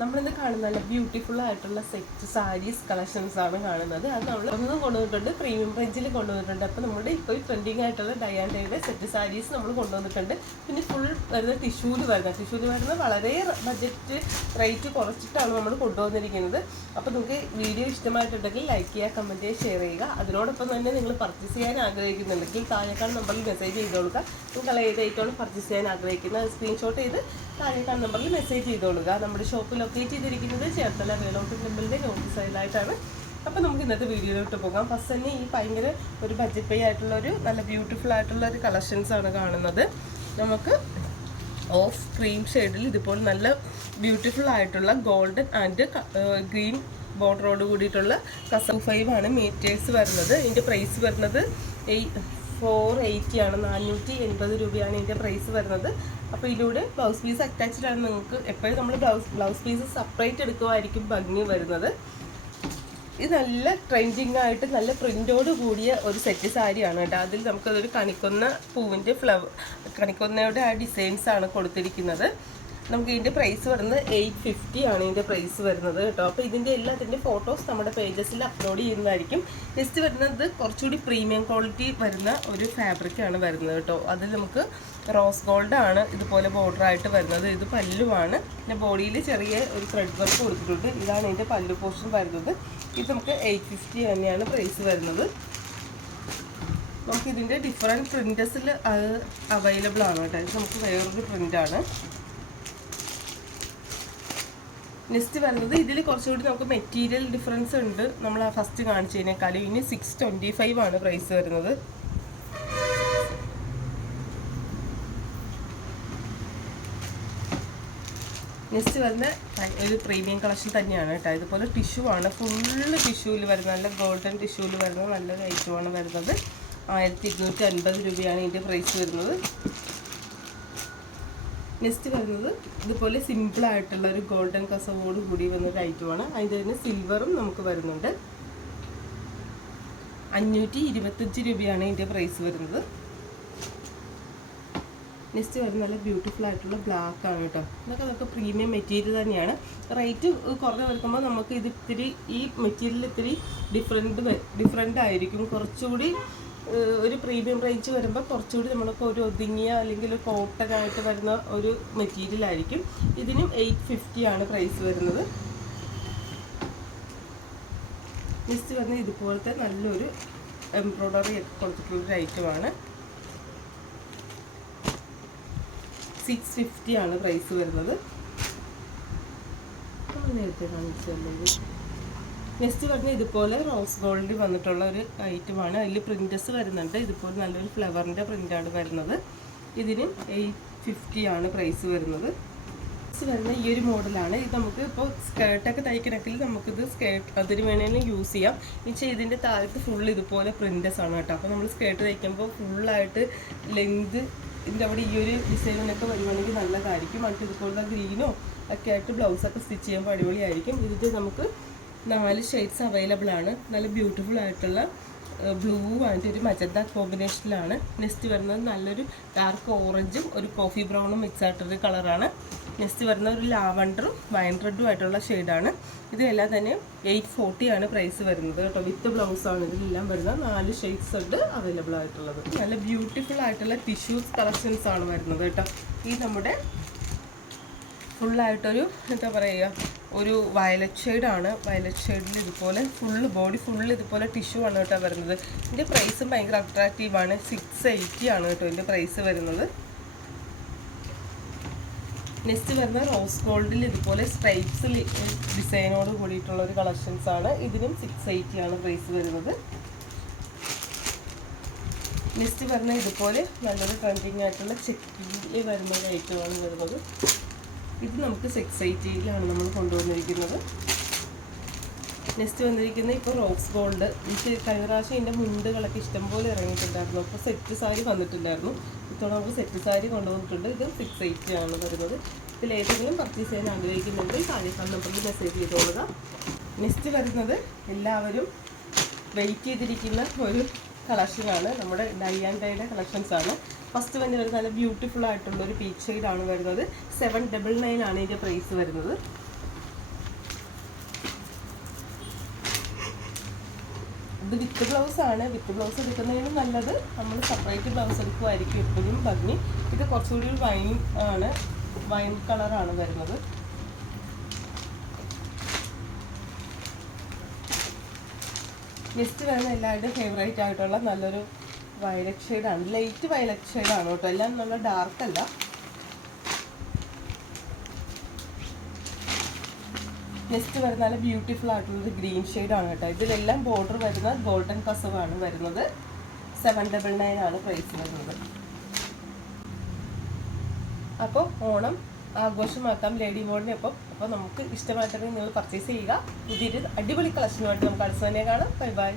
നമ്മളിന്ന് കാണുന്ന നല്ല ബ്യൂട്ടിഫുൾ ആയിട്ടുള്ള സെറ്റ് സാരീസ് കളക്ഷൻസ് ആണ് കാണുന്നത്. അത് നമ്മൾ ഒന്ന് കൊണ്ടുവന്നിട്ടുണ്ട് പ്രീമിയം റേഞ്ചിൽ കൊണ്ടുവന്നിട്ടുണ്ട്. അപ്പോൾ നമ്മുടെ ഇപ്പോൾ ട്രെൻഡിങ് ആയിട്ടുള്ള ഡയാൻഡയുടെ സെറ്റ് സാരീസ് നമ്മൾ കൊണ്ടുവന്നിട്ടുണ്ട്. പിന്നെ ഫുൾ വരുന്ന ടിഷ്യൂൽ വരുന്ന ടിഷ്യൂൽ വരുന്ന വളരെ ബഡ്ജറ്റ് റേറ്റ് കുറച്ചിട്ടാണ് നമ്മൾ കൊണ്ടുവന്നിരിക്കുന്നത്. അപ്പോൾ നിങ്ങൾക്ക് വീഡിയോ ഇഷ്ടമായിട്ടുണ്ടെങ്കിൽ ലൈക്ക് ചെയ്യുക കമന്റ് ചെയ്യുക ഷെയർ ചെയ്യുക. അതിനോടൊപ്പം തന്നെ നിങ്ങൾ പർച്ചേസ് ചെയ്യാൻ ആഗ്രഹിക്കുന്നുണ്ടെങ്കിൽ താഴേക്കാൾ നമ്പറിൽ മെസ്സേജ് ചെയ്തോളുക നിങ്ങൾ ഏത് ഐറ്റമാണ് പർച്ചേസ് ചെയ്യാൻ ആഗ്രഹിക്കുന്നത് സ്ക്രീൻഷോട്ട് ചെയ്ത് താഴേക്കാൾ നമ്പറിൽ മെസ്സേജ് ചെയ്തോളുക നമ്മുടെ ഷോപ്പ് ലൊക്കേറ്റ് ചെയ്തിരിക്കുന്നത് ചേർത്തല വേലോട്ട് ടെമ്പിളിന്റെ നോർത്ത് സൈഡിലായിട്ടാണ് അപ്പോൾ നമുക്ക് ഇന്നത്തെ വീഡിയോയിലോട്ട് പോകാം. ഫസ്റ്റ് തന്നെ ഈ ഭയങ്കര ഒരു ബജറ്റ് പേ ആയിട്ടുള്ള ഒരു നല്ല ബ്യൂട്ടിഫുൾ ആയിട്ടുള്ള ഒരു കളക്ഷൻസ് ആണ് കാണുന്നത്. നമുക്ക് ഓഫ് ക്രീം ഷെയ്ഡിൽ ഇതുപോലെ നല്ല ബ്യൂട്ടിഫുൾ ആയിട്ടുള്ള ഗോൾഡൻ ആൻഡ് ഗ്രീൻ ബോർഡറോട് കൂടിയിട്ടുള്ള കസ ഫൈവ് ആണ് മീറ്റേഴ്സ് വരുന്നത്. ഇതിന്റെ പ്രൈസ് വരുന്നത് എയ് ഫോർ എയ്റ്റി ആണ്. നാനൂറ്റി എൺപത് രൂപയാണ് ഇതിന്റെ പ്രൈസ് വരുന്നത്. അപ്പോൾ ഇതിലൂടെ ബ്ലൗസ് പീസ് അറ്റാച്ച്ഡ് ആണ് നിങ്ങൾക്ക് എപ്പോഴും നമ്മൾ ബ്ലൗസ് ബ്ലൗസ് പീസ് സെപ്പറേറ്റ് എടുക്കുമായിരിക്കും ഭംഗി വരുന്നത്. ഇത് നല്ല ട്രെൻഡിങ് ആയിട്ട് നല്ല പ്രിന്റോട് കൂടിയ ഒരു സെറ്റ് സാരിയാണ് കേട്ടോ. അതിൽ നമുക്കതൊരു കണിക്കൊന്ന പൂവിന്റെ ഫ്ലവർ കണിക്കൊന്നയുടെ ആ ഡിസൈൻസ് ആണ് കൊടുത്തിരിക്കുന്നത്. നമുക്ക് ഇതിന്റെ പ്രൈസ് വരുന്നത് എയ്റ്റ് ഫിഫ്റ്റി ആണ് ഇതിന്റെ പ്രൈസ് വരുന്നത് കേട്ടോ. അപ്പോൾ ഇതിന്റെ എല്ലാത്തിന്റെ ഫോട്ടോസ് നമ്മുടെ പേജസിൽ അപ്ലോഡ് ചെയ്യുന്നതായിരിക്കും. നെക്സ്റ്റ് വരുന്നത് കുറച്ചുകൂടി പ്രീമിയം ക്വാളിറ്റി വരുന്ന ഒരു ഫാബ്രിക്കാണ് വരുന്നത് കേട്ടോ. അതിൽ നമുക്ക് റോസ് ഗോൾഡ് ആണ് ഇതുപോലെ ബോർഡർ ആയിട്ട് വരുന്നത്. ഇത് പല്ലുവാണ്. പിന്നെ ബോഡിയിൽ ചെറിയ ഒരു ത്രെഡ് വർക്ക് കൊടുത്തിട്ടുണ്ട്. ഇതാണ് ഇതിന്റെ പല്ലു പോർഷൻ വരുന്നത്. ഇത് നമുക്ക് എയ്റ്റ് ഫിഫ്റ്റി തന്നെയാണ് പ്രൈസ് വരുന്നത്. നമുക്ക് ഇതിന്റെ ഡിഫറെന്റ് പ്രിന്റസിൽ അത് അവൈലബിൾ ആണ് കേട്ടോ. ഇത് നമുക്ക് വേറൊരു പ്രിന്റാണ് നെക്സ്റ്റ് വരുന്നത് ഇതിൽ കുറച്ചുകൂടി നമുക്ക് മെറ്റീരിയൽ ഡിഫറൻസ് ഉണ്ട്. നമ്മൾ ആ ഫസ്റ്റ് കാണിച്ചതിനേക്കാളും. ഇനി സിക്സ് ട്വന്റി ഫൈവ് ആണ് പ്രൈസ് വരുന്നത്. നെക്സ്റ്റ് വരുന്ന ഒരു പ്രീമിയം കളക്ഷൻ തന്നെയാണ് കേട്ടോ. ഇതുപോലെ ടിഷ്യൂ ആണ്. ഫുള്ള് ടിഷ്യൂവിൽ വരുന്ന നല്ല ഗോൾഡൻ ടിഷ്യൂവിൽ വരുന്ന നല്ലൊരു ഐറ്റമാണ് വരുന്നത്. ആയിരത്തി ഇരുന്നൂറ്റി അൻപത് രൂപയാണ് ഇതിന്റെ പ്രൈസ് വരുന്നത്. നെക്സ്റ്റ് വരുന്നത് ഇതുപോലെ സിമ്പിൾ ആയിട്ടുള്ള ഒരു ഗോൾഡൻ കസവോട് കൂടി വന്ന ഒരു ഐറ്റമാണ് അതിന്റെ തന്നെ സിൽവറും നമുക്ക് വരുന്നുണ്ട്. അഞ്ഞൂറ്റി ഇരുപത്തഞ്ച് രൂപയാണ് ഇതിന്റെ പ്രൈസ് വരുന്നത്. നെക്സ്റ്റ് വരുന്ന നല്ല ബ്യൂട്ടിഫുൾ ആയിട്ടുള്ള ബ്ലാക്ക് ആണ് കേട്ടോ. ഇതൊക്കെ നമുക്ക് പ്രീമിയം മെറ്റീരിയൽ തന്നെയാണ്. റേറ്റ് കുറഞ്ഞ് വരുമ്പോൾ നമുക്ക് ഇത് ഇത്തിരി ഈ മെറ്റീരിയൽ ഇത്തിരി ഡിഫറെന്റ് ഡിഫറെന്റ് ആയിരിക്കും. കുറച്ചുകൂടി ഒരു പ്രീമിയം റേഞ്ച് വരുമ്പോൾ കുറച്ചുകൂടി നമ്മൾക്ക് ഒരു ഒതുങ്ങിയ അല്ലെങ്കിൽ ഒരു കോട്ടൺ ആയിട്ട് വരുന്ന ഒരു മെറ്റീരിയൽ ആയിരിക്കും. ഇതിനും എയ്റ്റ് ഫിഫ്റ്റി ആണ് പ്രൈസ് വരുന്നത്. ജസ്റ്റ് വന്ന് ഇതുപോലത്തെ നല്ലൊരു എംബ്രോയ്ഡറി ഒക്കെ കൊടുത്തിട്ടുള്ളൊരു ഐറ്റമാണ് സിക്സ് ഫിഫ്റ്റി ആണ് പ്രൈസ് വരുന്നത്. നേരത്തെ കാണിച്ചല്ലോ നെക്സ്റ്റ് പറഞ്ഞ ഇതുപോലെ റോസ് ഗോൾഡിൽ വന്നിട്ടുള്ള ഒരു ഐറ്റമാണ് അതിൽ പ്രിന്റസ് വരുന്നുണ്ട്. ഇതുപോലെ നല്ലൊരു ഫ്ലവറിന്റെ പ്രിന്റാണ് വരുന്നത്. ഇതിന് എയ്റ്റ് ആണ് പ്രൈസ് വരുന്നത്. നെക്സ്റ്റ് വരുന്ന ഈ ഒരു മോഡലാണ് ഇത് നമുക്ക് ഇപ്പോൾ സ്കേർട്ടൊക്കെ തയ്ക്കണമെങ്കിൽ നമുക്കിത് സ്കേർട്ട് അതിന് വേണമെങ്കിലും യൂസ് ചെയ്യാം. പക്ഷേ ഇതിന്റെ താഴത്ത് ഫുൾ ഇതുപോലെ പ്രിന്റസ് ആണ് കേട്ടോ. അപ്പോൾ നമ്മൾ സ്കേർട്ട് തയ്ക്കുമ്പോൾ ഫുള്ളായിട്ട് ലെങ്ത് ഇതിന്റെ അവിടെ ഈ ഒരു ഡിസൈനിനൊക്കെ വരുവാണെങ്കിൽ നല്ലതായിരിക്കും. മറ്റു ഇതുപോലുള്ള ഗ്രീനോ ഒക്കെ ആയിട്ട് ബ്ലൗസൊക്കെ സ്റ്റിച്ച് ചെയ്യുമ്പോൾ അടിപൊളിയായിരിക്കും. ഇത് നമുക്ക് നാല് ഷെയ്ഡ്സ് അവൈലബിൾ ആണ്. നല്ല ബ്യൂട്ടിഫുൾ ആയിട്ടുള്ള ബ്ലൂ ആൻഡ് ഒരു മജന്ത കോമ്പിനേഷനിലാണ് നെക്സ്റ്റ് വരുന്നത് നല്ലൊരു ഡാർക്ക് ഓറഞ്ചും ഒരു കോഫി ബ്രൗണും മിക്സ് ആയിട്ടൊരു കളറാണ് നെക്സ്റ്റ് വരുന്ന ഒരു ലാവണ്ടറും വൈൻ റെഡും ആയിട്ടുള്ള ഷെയ്ഡാണ് ഇതെല്ലാം തന്നെ എയ്റ്റ് ഫോർട്ടി ആണ് പ്രൈസ് വരുന്നത് കേട്ടോ. വിത്ത് ബ്ലൗസ് ആണ് ഇതിലെല്ലാം വരുന്നത്. നാല് ഷെയ്ഡ്സ് ഉണ്ട് അവൈലബിൾ ആയിട്ടുള്ളത്. നല്ല ബ്യൂട്ടിഫുൾ ആയിട്ടുള്ള ടിഷ്യൂസ് കളക്ഷൻസ് ആണ് വരുന്നത് കേട്ടോ. ഈ നമ്മുടെ ഫുള്ളായിട്ടൊരു എന്താ പറയുക ഒരു വയലറ്റ് ഷെയ്ഡാണ്. വയലറ്റ് ഷെയ്ഡിൽ ഇതുപോലെ ഫുള്ള് ബോഡി ഫുള്ള് ഇതുപോലെ ടിഷ്യൂ ആണ് കേട്ടോ വരുന്നത്. ഇതിന്റെ പ്രൈസും ഭയങ്കര അട്രാക്റ്റീവാണ് സിക്സ് എയ്റ്റി ആണ് കേട്ടോ ഇതിന്റെ പ്രൈസ് വരുന്നത്. നെക്സ്റ്റ് വരുന്ന റോസ് ഗോൾഡിൽ ഇതുപോലെ സ്ട്രൈപ്സ് ഡിസൈനോട് കൂടിയിട്ടുള്ള ഒരു കളക്ഷൻസ് ആണ്. ഇതിനും സിക്സ് എയ്റ്റി ആണ് പ്രൈസ് വരുന്നത്. നെക്സ്റ്റ് വരുന്ന ഇതുപോലെ നല്ലൊരു ട്രെൻഡിങ് ആയിട്ടുള്ള ചെക്കിൽ വരുന്ന ഐറ്റമാണ് വരുന്നത്. ഇത് നമുക്ക് സിക്സ് എയ്റ്റിയിലാണ് നമ്മൾ കൊണ്ടുവന്നിരിക്കുന്നത്. നെക്സ്റ്റ് വന്നിരിക്കുന്നത് ഇപ്പോൾ റോസ് ഗോൾഡ് എനിക്ക് കഴിഞ്ഞ പ്രാവശ്യം ഇതിന്റെ മുണ്ടുകളൊക്കെ ഇഷ്ടംപോലെ ഇറങ്ങിയിട്ടുണ്ടായിരുന്നു. അപ്പോൾ സെറ്റ് സാരി വന്നിട്ടുണ്ടായിരുന്നു. ഇത്തവണ നമുക്ക് സെറ്റ് സാരി കൊണ്ടുവന്നിട്ടുണ്ട്. ഇത് സിക്സ് എയ്റ്റി ആണ് വരുന്നത്. ഇതിൽ ഏതെങ്കിലും പർച്ചേസ് ചെയ്യാൻ ആഗ്രഹിക്കുന്നുണ്ടെങ്കിൽ താഴേക്കാൾ നമ്പറിൽ മെസ്സേജ് ചെയ്തോളുക. നെക്സ്റ്റ് വരുന്നത് എല്ലാവരും വെയിറ്റ് ചെയ്തിരിക്കുന്ന ഒരു കളക്ഷനാണ്. നമ്മുടെ ഡൈ ആൻഡ് ഡൈയുടെ കളക്ഷൻസ് ആണ് ഫസ്റ്റ് വന്നിട്ട് വരുന്നത് നല്ല ബ്യൂട്ടിഫുൾ ആയിട്ടുള്ള ഒരു പീച്ച് ഷെയ്ഡാണ് വരുന്നത്. സെവൻ ഡബിൾ നയൻ ആണ് ഇതിന്റെ പ്രൈസ് വരുന്നത്. ഇത് വിത്ത് ബ്ലൗസ് ആണ്. വിത്ത് ബ്ലൗസ് എടുക്കുന്നതിനും നല്ലത്. നമ്മൾ സെപ്പറേറ്റ് ബ്ലൗസ് എടുക്കുമായിരിക്കും എപ്പോഴും ഭംഗി. ഇത് കുറച്ചുകൂടി ഒരു വൈൻ ആണ്. വൈൻ കളറാണ് വരുന്നത്. നെക്സ്റ്റ് വരുന്ന എല്ലാവരുടെയും ഫേവറേറ്റ് ആയിട്ടുള്ള നല്ലൊരു വയലറ്റ് ഷെയ്ഡാണ് ലൈറ്റ് വയലറ്റ് ഷെയ്ഡാണ് കേട്ടോ. എല്ലാം നല്ല ഡാർക്ക് അല്ല. നെക്സ്റ്റ് വരുന്ന നല്ല ബ്യൂട്ടിഫുൾ ആയിട്ടുള്ളൊരു ഗ്രീൻ ഷെയ്ഡാണ് കേട്ടോ. ഇതിലെല്ലാം ബോർഡർ വരുന്ന ഗോൾഡൻ കസവാണ് വരുന്നത്. സെവൻ ഡബിൾ നയൻ ആണ് പ്രൈസ് വരുന്നത്. അപ്പോൾ ഓണം ആഘോഷമാക്കാം ലേഡി മോളിനെ ഒപ്പം അപ്പോൾ നമുക്ക് ഇഷ്ടമായിട്ടുണ്ടെങ്കിൽ നിങ്ങൾ പർച്ചേസ് ചെയ്യുക. പുതിയൊരു അടിപൊളി കളക്ഷനുമായിട്ട് നമുക്ക് അടുത്ത് തന്നെ കാണാം. Bye bye